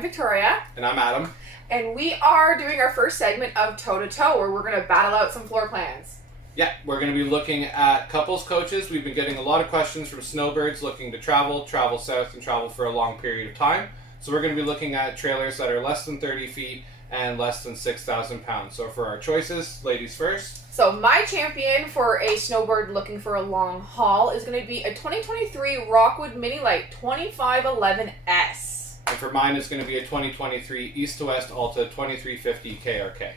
I'm Victoria. And I'm Adam. And we are doing our first segment of Toe to Toe, where we're going to battle out some floor plans. Yeah, we're going to be looking at couples coaches. We've been getting a lot of questions from Snowbirds looking to travel south, and travel for a long period of time. So we're going to be looking at trailers that are less than 30 feet and less than 6,000 pounds. So for our choices, ladies first. So my champion for a snowbird looking for a long haul is going to be a 2023 Rockwood MINILITE 2511S. And for mine, it's going to be a 2023 East to West ALTA 2350 KRK.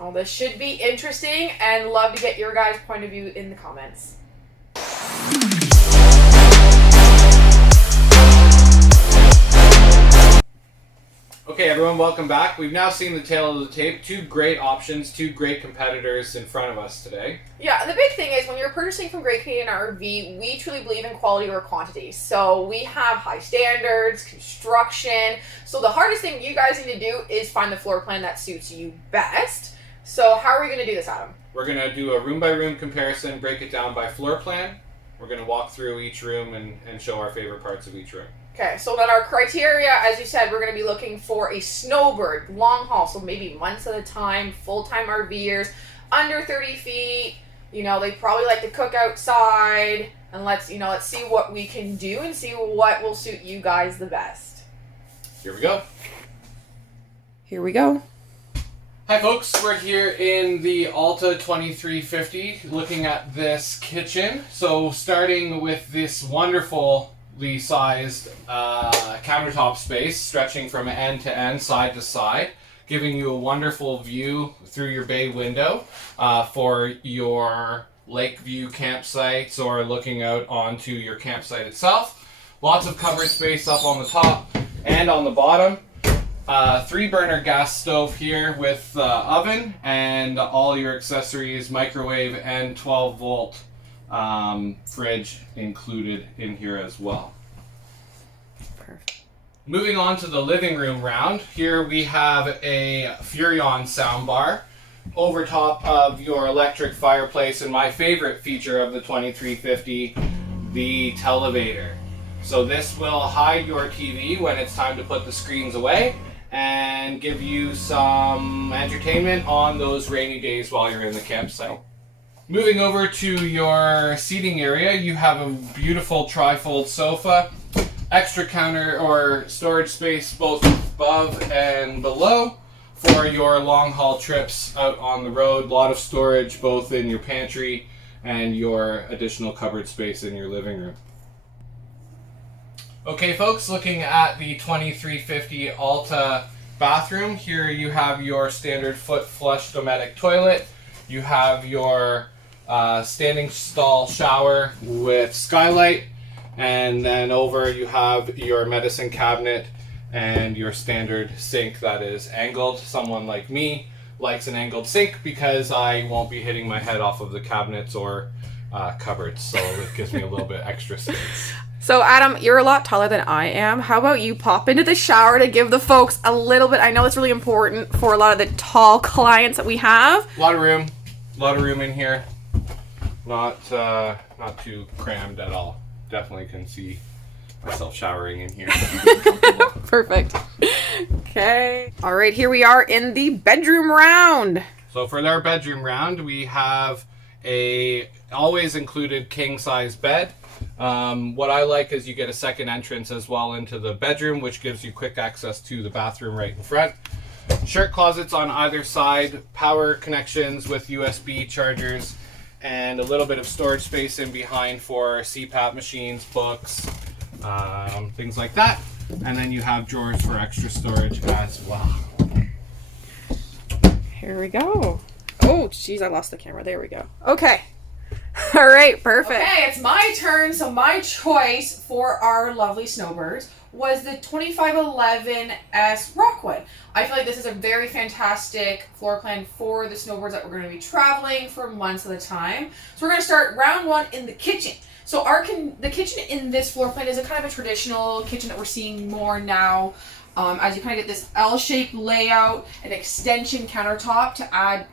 Oh, this should be interesting, and love to get your guys' point of view in the comments. Okay, everyone, welcome back. We've now seen the tail of the tape. Two great options, two great competitors in front of us today. Yeah, the big thing is when you're purchasing from Great Canadian RV, we truly believe in quality over quantity. So we have high standards, construction. So the hardest thing you guys need to do is find the floor plan that suits you best. So how are we going to do this, Adam? We're going to do a room-by-room comparison, break it down by floor plan. We're going to walk through each room and show our favorite parts of each room. Okay, so then our criteria, as you said, we're going to be looking for a snowbird, long haul, so maybe months at a time, full-time RVers, under 30 feet. You know, they probably like to cook outside, and let's see what we can do and see what will suit you guys the best. Here we go. Here we go. Hi folks, we're here in the ALTA 2350 looking at this kitchen. So starting with this wonderfully sized countertop space stretching from end to end, side to side, giving you a wonderful view through your bay window for your lake view campsites or looking out onto your campsite itself. Lots of covered space up on the top and on the bottom. 3-burner gas stove here with oven and all your accessories, microwave and 12-volt fridge included in here as well. Perfect. Moving on to the living room round, here we have a Furrion soundbar over top of your electric fireplace, and my favorite feature of the 2350, the televator. So this will hide your TV when it's time to put the screens away and give you some entertainment on those rainy days while you're in the campsite. Moving over to your seating area, you have a beautiful tri-fold sofa, extra counter or storage space both above and below for your long haul trips out on the road. A lot of storage both in your pantry and your additional cupboard space in your living room. Okay folks, looking at the 2350 ALTA bathroom, here you have your standard foot flush dometic toilet. You have your standing stall shower with skylight, and then over you have your medicine cabinet and your standard sink that is angled. Someone like me likes an angled sink because I won't be hitting my head off of the cabinets or cupboards, so it gives me a little bit extra space. So Adam, you're a lot taller than I am. How about you pop into the shower to give the folks a little bit, I know it's really important for a lot of the tall clients that we have. A lot of room in here. Not too crammed at all. Definitely can see myself showering in here. Perfect. Okay. All right, here we are in the bedroom round. So for our bedroom round, we have a always included king size bed. What I like is you get a second entrance as well into the bedroom, which gives you quick access to the bathroom right in front. Shirt closets on either side, power connections with USB chargers, and a little bit of storage space in behind for CPAP machines, books, things like that. And then you have drawers for extra storage as well. Here we go. Oh, geez, I lost the camera. There we go. Okay. All right, perfect. Okay, it's my turn. So my choice for our lovely snowbirds was the 2511S Rockwood. I feel like this is a very fantastic floor plan for the snowbirds that we're going to be traveling for months at a time. So we're going to start round one in the kitchen. So the kitchen in this floor plan is a kind of a traditional kitchen that we're seeing more now. As you kind of get this L-shaped layout, an extension countertop to add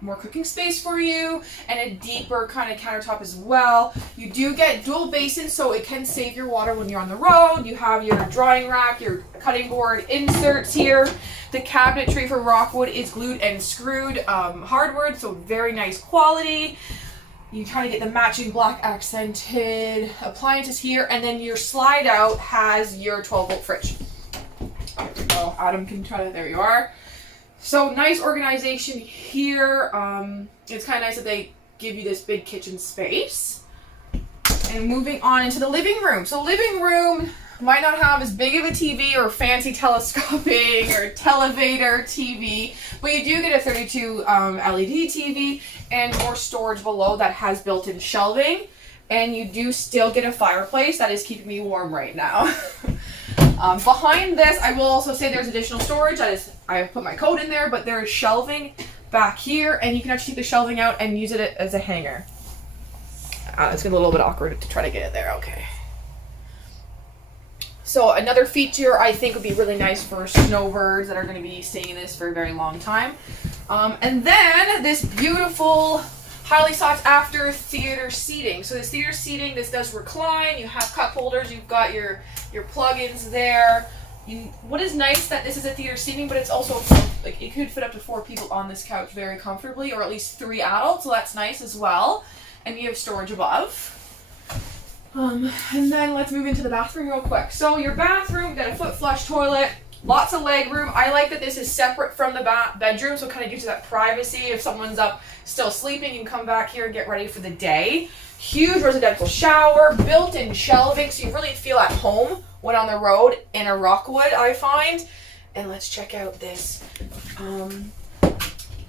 more cooking space for you, and a deeper kind of countertop as well. You do get dual basins, so it can save your water when you're on the road. You have your drying rack, your cutting board inserts here. The cabinetry for Rockwood is glued and screwed hardwood, so very nice quality. You kind of get the matching black accented appliances here, and then your slide out has your 12-volt fridge. There we go. Adam can try to, there you are. So nice organization here. It's kind of nice that they give you this big kitchen space. And moving on into the living room. So living room might not have as big of a TV or fancy telescoping or televator TV, but you do get a 32 LED TV and more storage below that has built-in shelving. And you do still get a fireplace that is keeping me warm right now. Behind this, I will also say there's additional storage. That is, I put my coat in there, but there is shelving back here, and you can actually take the shelving out and use it as a hanger. It's gonna be a little bit awkward to try to get it there. Okay. So another feature I think would be really nice for snowbirds that are going to be staying in this for a very long time. And then this beautiful, highly sought after theater seating. So this theater seating, this does recline. You have cup holders. You've got your plug-ins there. What is nice that this is a theater seating, but it's also like it could fit up to 4 people on this couch very comfortably, or at least 3 adults. So that's nice as well. And you have storage above. And then let's move into the bathroom real quick. So your bathroom, got a foot flush toilet, lots of leg room. I like that this is separate from the bedroom, so it kind of gives you that privacy. If someone's up still sleeping, you can come back here and get ready for the day. Huge residential shower, built-in shelving, so you really feel at home when on the road in a Rockwood, I find. And let's check out this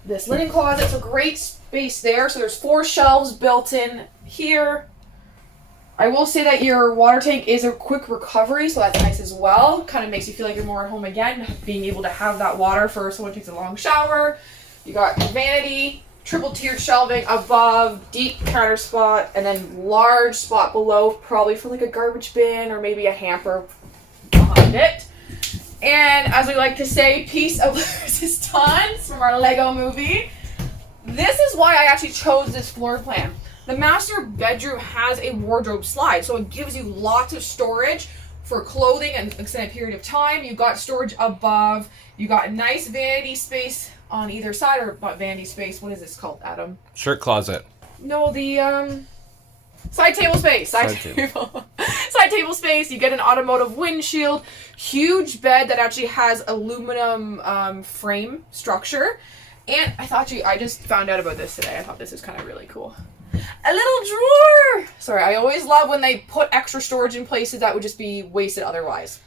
this linen closet. So great space there. So there's 4 shelves built in here. I will say that your water tank is a quick recovery, so that's nice as well. Kind of makes you feel like you're more at home again, being able to have that water for someone who takes a long shower. You got vanity, triple tiered shelving above, deep counter spot, and then large spot below, probably for like a garbage bin or maybe a hamper behind it. And as we like to say, piece of resistance from our Lego movie. This is why I actually chose this floor plan. The master bedroom has a wardrobe slide, so it gives you lots of storage for clothing and an extended period of time. You've got storage above. You got nice vanity space on either side, or not vanity space. What is this called, Adam? Shirt closet. No, the side table space. Side table space. You get an automotive windshield. Huge bed that actually has aluminum frame structure. And I just found out about this today. I thought this is kind of really cool. A little drawer! Sorry, I always love when they put extra storage in places that would just be wasted otherwise.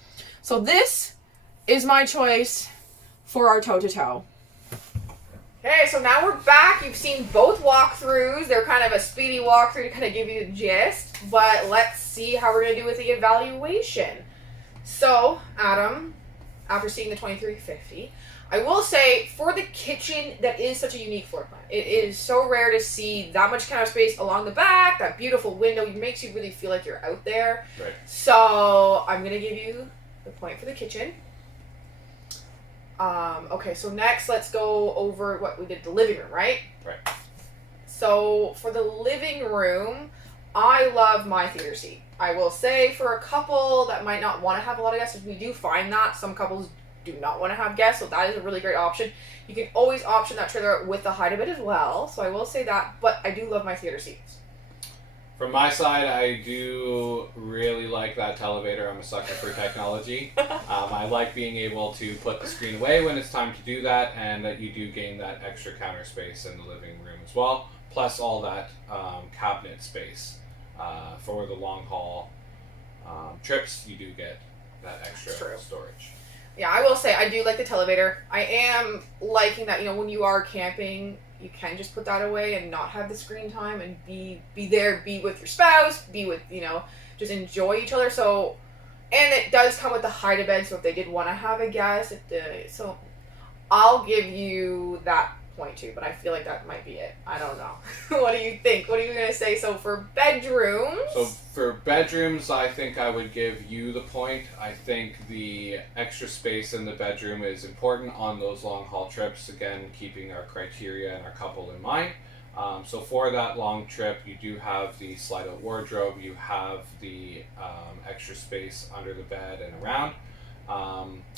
So this is my choice for our toe-to-toe. Okay, so now we're back. You've seen both walkthroughs. They're kind of a speedy walkthrough to kind of give you the gist. But let's see how we're going to do with the evaluation. So, Adam, after seeing the 2350, I will say, for the kitchen, that is such a unique floor plan. It is so rare to see that much counter space along the back, that beautiful window. It makes you really feel like you're out there. Right. So I'm going to give you the point for the kitchen. Okay, so next let's go over what we did, the living room, right? Right. So for the living room, I love my theater seat. I will say, for a couple that might not want to have a lot of guests, we do find that some couples do not want to have guests, so that is a really great option. You can always option that trailer with the height of it as well, so I will say that, but I do love my theater seats. From my side, I do really like that televator. I'm a sucker for technology. I like being able to put the screen away when it's time to do that, and that you do gain that extra counter space in the living room as well, plus all that cabinet space. For the long haul trips, you do get that extra storage. Yeah, I will say, I do like the televator. I am liking that, when you are camping, you can just put that away and not have the screen time and be there, be with your spouse, be with, just enjoy each other. So, and it does come with the height of bed, so if they did want to have a guest, so I'll give you that point to, but I feel like that might be it. I don't know. What do you think? What are you going to say? So for bedrooms... So for bedrooms, I think I would give you the point. I think the extra space in the bedroom is important on those long haul trips. Again, keeping our criteria and our couple in mind. So for that long trip, you do have the slide out wardrobe. You have the extra space under the bed and around.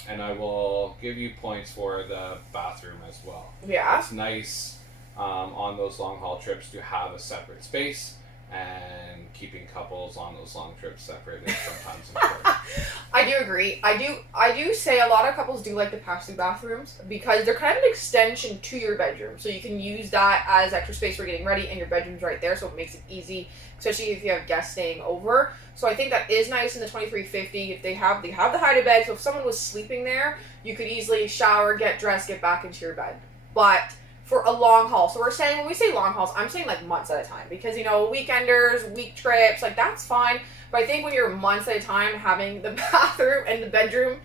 And I will give you points for the bathroom as well. Yeah. It's nice on those long haul trips to have a separate space, and keeping couples on those long trips separate is sometimes important. I do agree. I do say a lot of couples do like the pass-through bathrooms because they're kind of an extension to your bedroom. So you can use that as extra space for getting ready, and your bedroom's right there, so it makes it easy, especially if you have guests staying over. So I think that is nice in the 2350. If they have the hide bed, so if someone was sleeping there, you could easily shower, get dressed, get back into your bed. But for a long haul, so we're saying, when we say long hauls, I'm saying like months at a time, because weekenders, week trips, like that's fine. But I think when you're months at a time having the bathroom and the bedroom,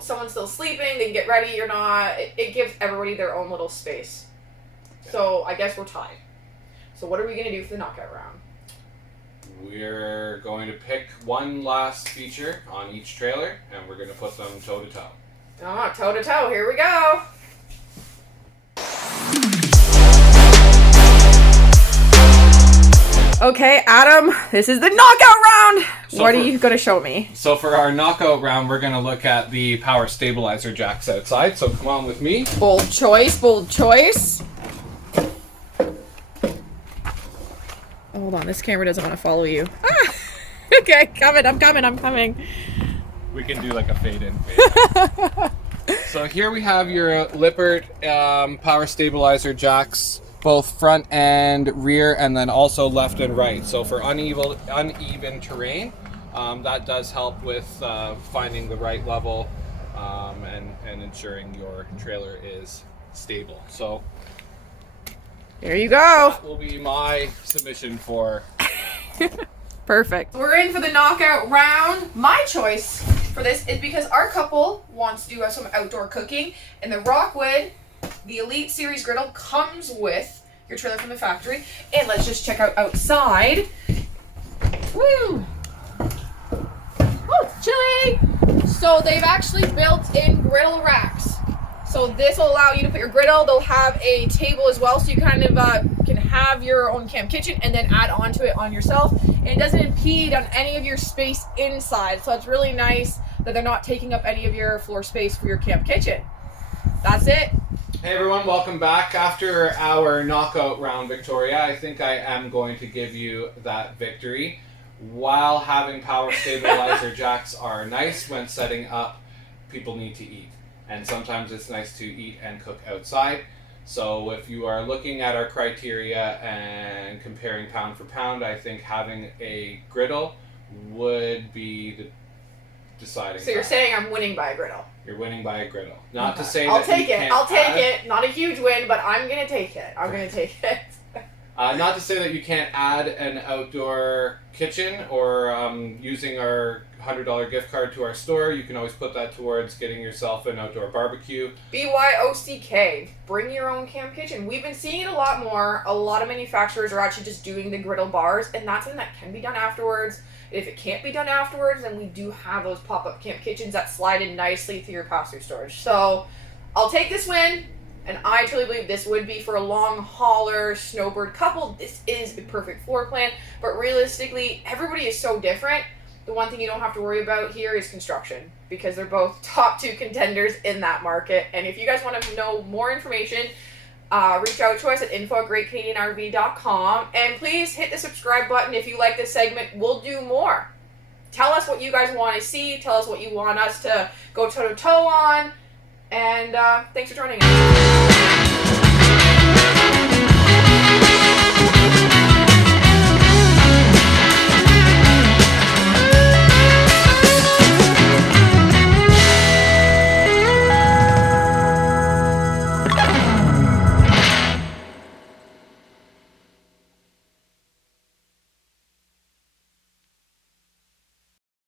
someone's still sleeping, they can get ready, you're not, it gives everybody their own little space. So I guess we're tied. So what are we going to do for the knockout round? We're going to pick one last feature on each trailer, and we're going to put them toe to toe. Oh, toe to toe, here we go. Okay, Adam, this is the knockout round. So what are you going to show me? So for our knockout round, we're going to look at the power stabilizer jacks outside. So come on with me. Bold choice, bold choice. Hold on, this camera doesn't want to follow you. Ah! Okay, I'm coming. We can do like a fade in, fade out. So here we have your Lippert power stabilizer jacks, both front and rear, and then also left and right. So for uneven terrain, that does help with finding the right level and ensuring your trailer is stable. So there you go. That will be my submission for. Perfect. We're in for the knockout round. My choice for this is because our couple wants to do some outdoor cooking, and the Rockwood, the Elite Series griddle, comes with your trailer from the factory. And let's just check out outside. Woo! Oh, it's chilly! So they've actually built in griddle racks. So this will allow you to put your griddle. They'll have a table as well, so you kind of can have your own camp kitchen and then add on to it on yourself. And it doesn't impede on any of your space inside. So it's really nice that they're not taking up any of your floor space for your camp kitchen. That's it. Hey everyone, welcome back. After our knockout round, Victoria, I think I am going to give you that victory. While having power stabilizer jacks are nice when setting up, people need to eat. And sometimes it's nice to eat and cook outside. So if you are looking at our criteria and comparing pound for pound, I think having a griddle would be the deciding So you're saying I'm winning by a griddle? You're winning by a griddle. Not to say I'll take it. Not a huge win, but I'm going to take it. Not to say that you can't add an outdoor kitchen or using our $100 gift card to our store. You can always put that towards getting yourself an outdoor barbecue. BYOCK. Bring your own camp kitchen. We've been seeing it a lot more. A lot of manufacturers are actually just doing the griddle bars, and that's something that can be done afterwards. If it can't be done afterwards, then we do have those pop-up camp kitchens that slide in nicely through your pass-through storage. So I'll take this win. And I truly believe this would be for a long hauler Snowbird couple. This is a perfect floor plan. But realistically, everybody is so different. The one thing you don't have to worry about here is construction, because they're both top 2 contenders in that market. And if you guys want to know more information, reach out to us at info@greatcanadianrv.com. And please hit the subscribe button if you like this segment. We'll do more. Tell us what you guys want to see. Tell us what you want us to go toe-to-toe on. And thanks for joining us.